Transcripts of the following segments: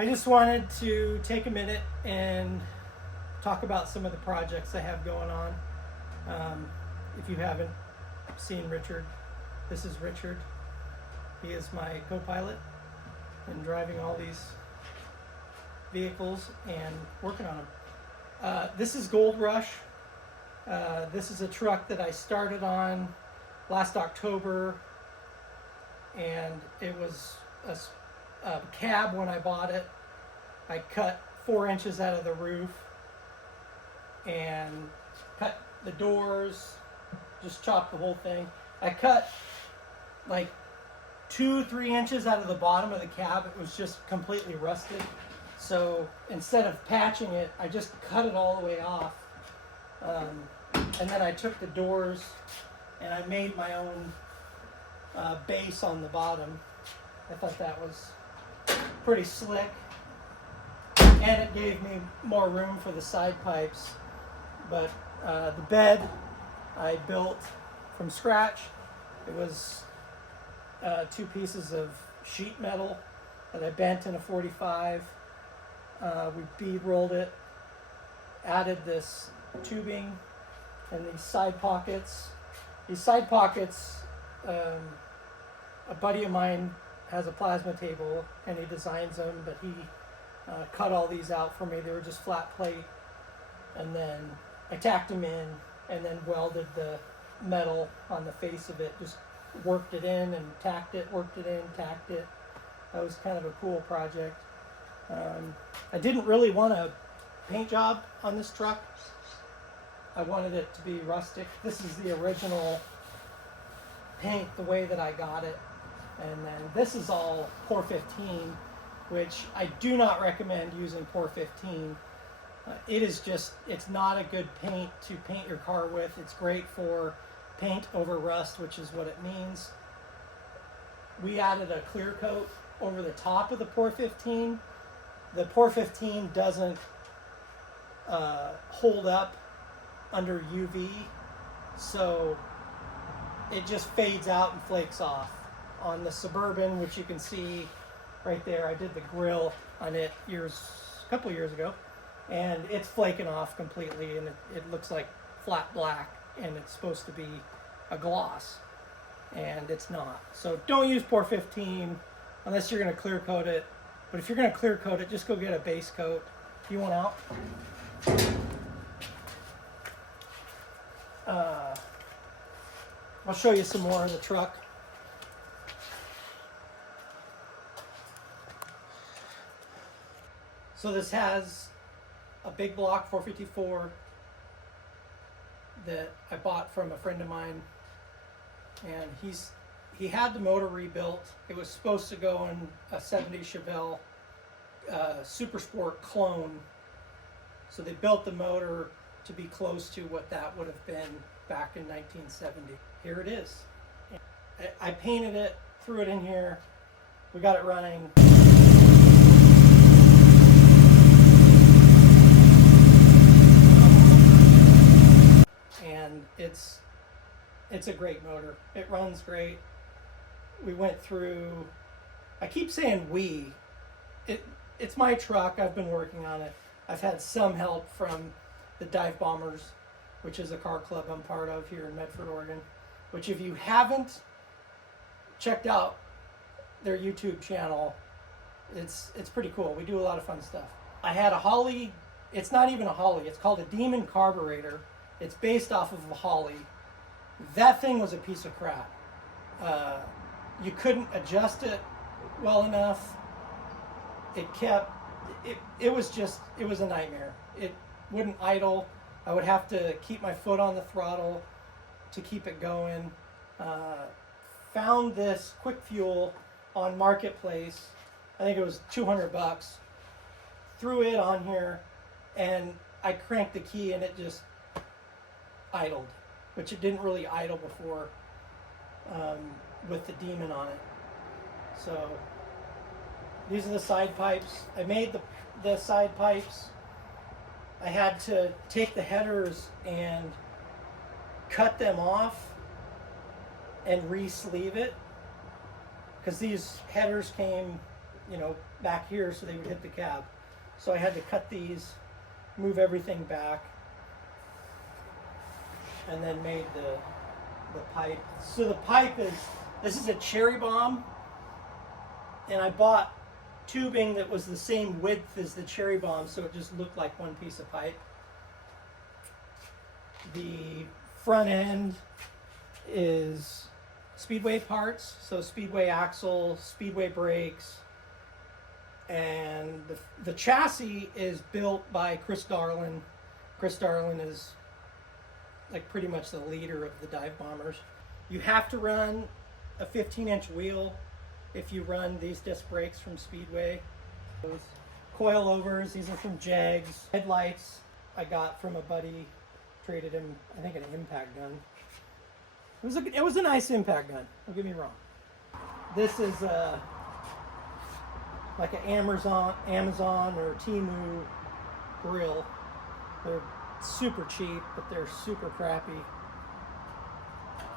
I just wanted to take a minute and talk about some of the projects I have going on. If you haven't seen Richard, this is Richard. He is my co-pilot in driving all these vehicles and working on them. This is Gold Rush. This is a truck that I started on last October, and it was a cab when I bought it. I cut 4 inches out of the roof and cut the doors, just chopped the whole thing. I cut like 2-3 inches out of the bottom of the cab. It was just completely rusted. So instead of patching it, I just cut it all the way off. And then I took the doors and I made my own base on the bottom. I thought that was pretty slick. And it gave me more room for the side pipes. But the bed I built from scratch. It was 2 pieces of sheet metal that I bent in a 45. We bead rolled it, added this tubing and these side pockets. These side pockets, a buddy of mine has a plasma table and he designs them, but he cut all these out for me. They were just flat plate, and then I tacked them in and then welded the metal on the face of it, just worked it in and tacked it, worked it in, tacked it. That was kind of a cool project. I didn't really want a paint job on this truck. I wanted it to be rustic. This is the original paint, the way that I got it. And then this is all Pour 15, which I do not recommend using Pour 15. It is just, it's not a good paint to paint your car with. It's great for paint over rust, which is what it means. We added a clear coat over the top of the Pour 15. The Pour 15 doesn't hold up under UV, so it just fades out and flakes off. On the Suburban, which you can see right there, I did the grill on it a couple years ago, and it's flaking off completely, and it looks like flat black, and it's supposed to be a gloss, and it's not. So don't use Pour 15 unless you're going to clear coat it. But if you're going to clear coat it, just go get a base coat. You want out? I'll show you some more of the truck. So this has a big block 454 that I bought from a friend of mine, and he had the motor rebuilt. It was supposed to go in a 70 Chevelle Super Sport clone. So they built the motor to be close to what that would have been back in 1970. Here it is. I painted it, threw it in here. We got it running. And it's a great motor. It runs great. We went through, I keep saying it's my truck. I've been working on it. I've had some help from the Dive Bombers, which is a car club I'm part of here in Medford, Oregon, which if you haven't checked out their YouTube channel, it's pretty cool. We do a lot of fun stuff. I had a Holly, it's not even a Holly, it's called a Demon carburetor. It's based off of a Holly. That thing was a piece of crap. You couldn't adjust it well enough. It was a nightmare. It wouldn't idle. I would have to keep my foot on the throttle to keep it going. Found this quick fuel on Marketplace. I think it was $200. Threw it on here, and I cranked the key, and it just idled, which it didn't really idle before with the Demon on it. So these are the side pipes. I made the side pipes. I had to take the headers and cut them off and re-sleeve it, because these headers came back here so they would hit the cab. So I had to cut these, move everything back, and then made the pipe. So the pipe this is a cherry bomb, and I bought tubing that was the same width as the cherry bomb, so it just looked like one piece of pipe. The front end is Speedway parts, so Speedway axle, Speedway brakes, and the chassis is built by Chris Darlin. Chris Darlin is like pretty much the leader of the dive bombers. You have to run a 15-inch wheel if you run these disc brakes from Speedway. Those coilovers, these are from Jags. Headlights I got from a buddy, traded him, I think, an impact gun. It was a nice impact gun, don't get me wrong. This is like an Amazon or Temu grill. They're super cheap, but they're super crappy.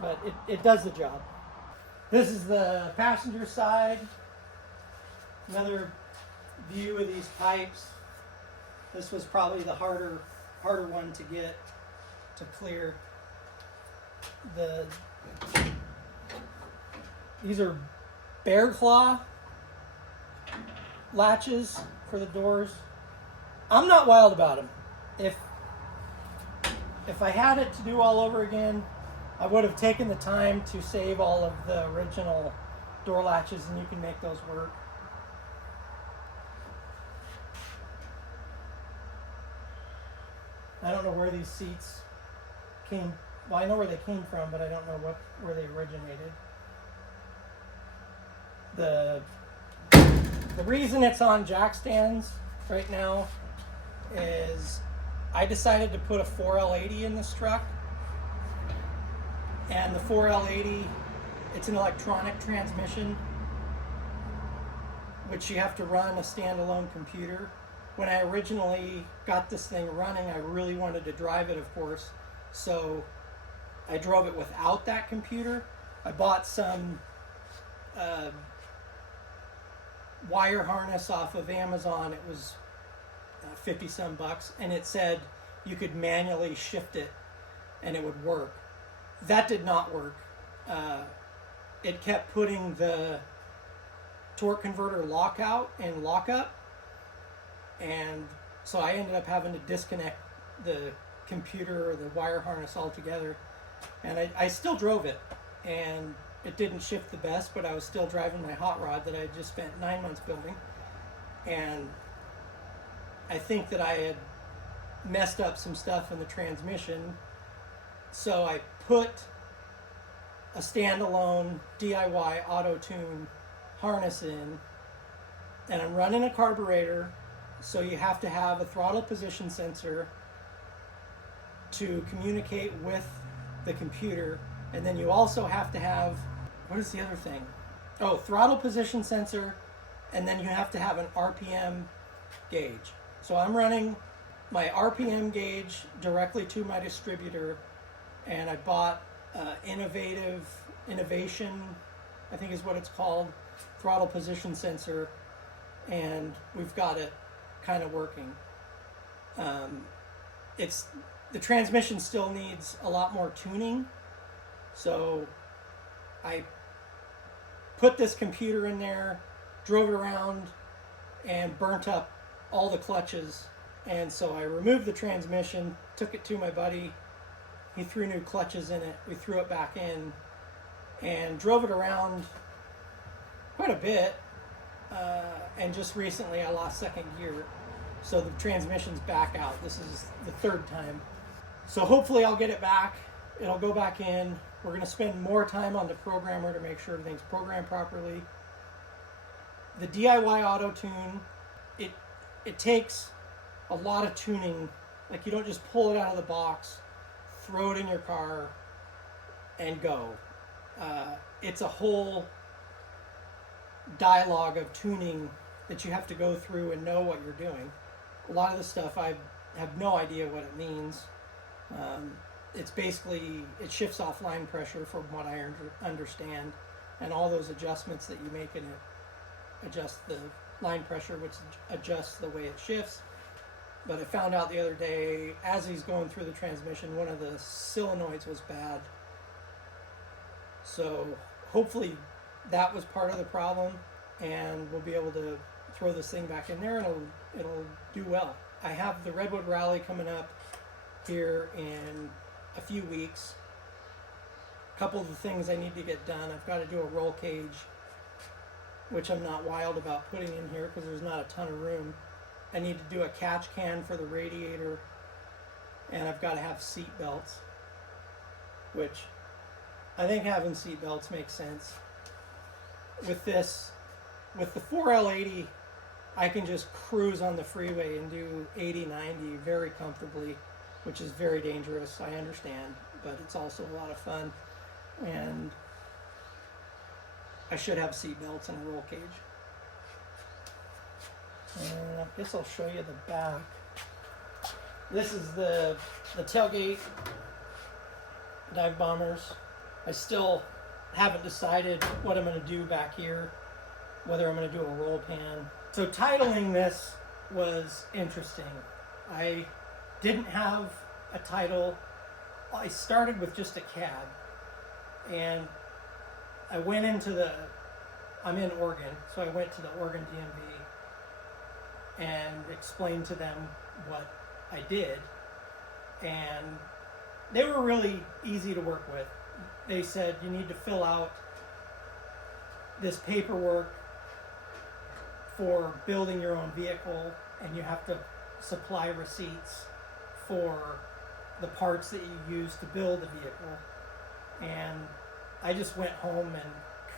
But it does the job. This is the passenger side. Another view of these pipes. This was probably the harder one to get to clear. These are bear claw latches for the doors. I'm not wild about them. If I had it to do all over again, I would have taken the time to save all of the original door latches, and you can make those work. I don't know where these seats came. Well, I know where they came from, but I don't know where they originated. The reason it's on jack stands right now is I decided to put a 4L80 in this truck. And the 4L80, it's an electronic transmission, which you have to run a standalone computer. When I originally got this thing running, I really wanted to drive it, of course. So I drove it without that computer. I bought some wire harness off of Amazon. It was 50 some bucks, and it said you could manually shift it and it would work. That did not work. It kept putting the torque converter lockout and lockup, and so I ended up having to disconnect the computer or the wire harness altogether. And I still drove it, and it didn't shift the best, but I was still driving my hot rod that I had just spent 9 months building. And I think that I had messed up some stuff in the transmission, so I put a standalone DIY auto-tune harness in, and I'm running a carburetor, so you have to have a throttle position sensor to communicate with the computer, and then you also have to have, what is the other thing? Oh, throttle position sensor, and then you have to have an RPM gauge. So I'm running my RPM gauge directly to my distributor, and I bought Innovation, I think is what it's called, throttle position sensor, and we've got it kind of working. The transmission still needs a lot more tuning, so I put this computer in there, drove it around, and burnt up all the clutches. And so I removed the transmission, took it to my buddy. He threw new clutches in it. We threw it back in and drove it around quite a bit. And just recently I lost second gear, so the transmission's back out. This is the third time. So hopefully I'll get it back. It'll go back in. We're going to spend more time on the programmer to make sure everything's programmed properly. The DIY auto tune, it takes a lot of tuning. Like, you don't just pull it out of the box, throw it in your car, and go. It's a whole dialogue of tuning that you have to go through and know what you're doing. A lot of the stuff I have no idea what it means. It's basically, it shifts off line pressure from what I understand, and all those adjustments that you make in it. adjust the line pressure, which adjusts the way it shifts. But I found out the other day, as he's going through the transmission, one of the solenoids was bad. So hopefully that was part of the problem, and we'll be able to throw this thing back in there and it'll do well. I have the Redwood Rally coming up here in a few weeks. A couple of the things I need to get done. I've got to do a roll cage, which I'm not wild about putting in here because there's not a ton of room. I need to do a catch can for the radiator, and I've got to have seat belts, which I think having seat belts makes sense. With this, with the 4L80, I can just cruise on the freeway and do 80, 90 very comfortably, which is very dangerous, I understand, but it's also a lot of fun. And I should have seat belts and a roll cage. And I guess I'll show you the back. This is the tailgate dive bombers. I still haven't decided what I'm going to do back here, whether I'm going to do a roll pan. So titling this was interesting. I didn't have a title. I started with just a cab, and I went into I'm in Oregon, so I went to the Oregon DMV and explained to them what I did, and they were really easy to work with. They said you need to fill out this paperwork for building your own vehicle, and you have to supply receipts for the parts that you use to build the vehicle. And I just went home and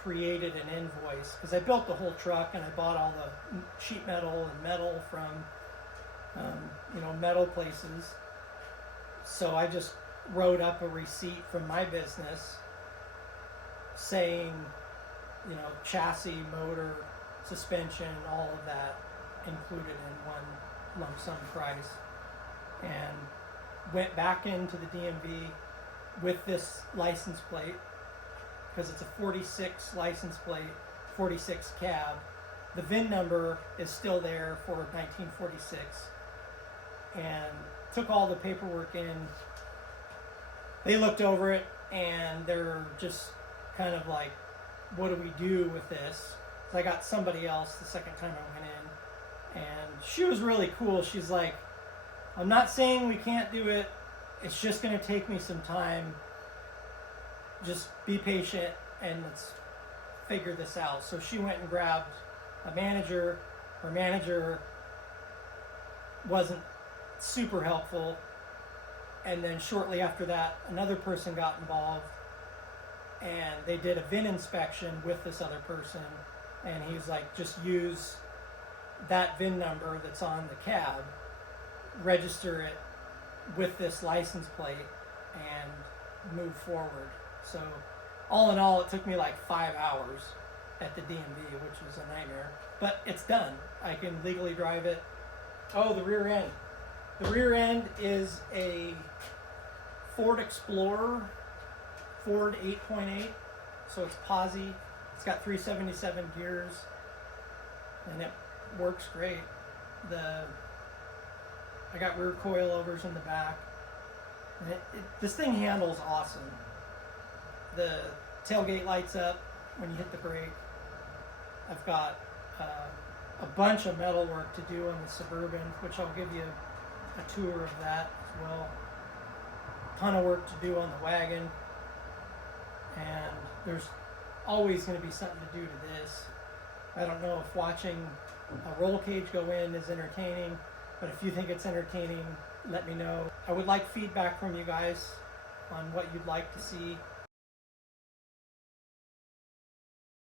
created an invoice because I built the whole truck, and I bought all the sheet metal and metal from metal places. So I just wrote up a receipt from my business saying, chassis, motor, suspension, all of that included in one lump sum price, and went back into the DMV with this license plate because it's a 46 license plate, 46 cab. The VIN number is still there for 1946, and took all the paperwork in. They looked over it, and they're just kind of like, what do we do with this? So I got somebody else the second time I went in, and she was really cool. She's like, I'm not saying we can't do it. It's just going to take me some time. Just be patient, and let's figure this out. So she went and grabbed a manager. Her manager wasn't super helpful. And then shortly after that, another person got involved, and they did a VIN inspection with this other person. And he's like, just use that VIN number that's on the cab, register it with this license plate, and move forward. So all in all, it took me like 5 hours at the DMV, which was a nightmare. But it's done. I can legally drive it. Oh, the rear end. The rear end is a Ford Explorer, Ford 8.8, so it's posi. It's got 377 gears, and it works great. I got rear coilovers in the back. And this thing handles awesome. The tailgate lights up when you hit the brake. I've got a bunch of metal work to do on the Suburban, which I'll give you a tour of that as well. Ton of work to do on the wagon, and there's always going to be something to do to this. I don't know if watching a roll cage go in is entertaining, but if you think it's entertaining, let me know. I would like feedback from you guys on what you'd like to see.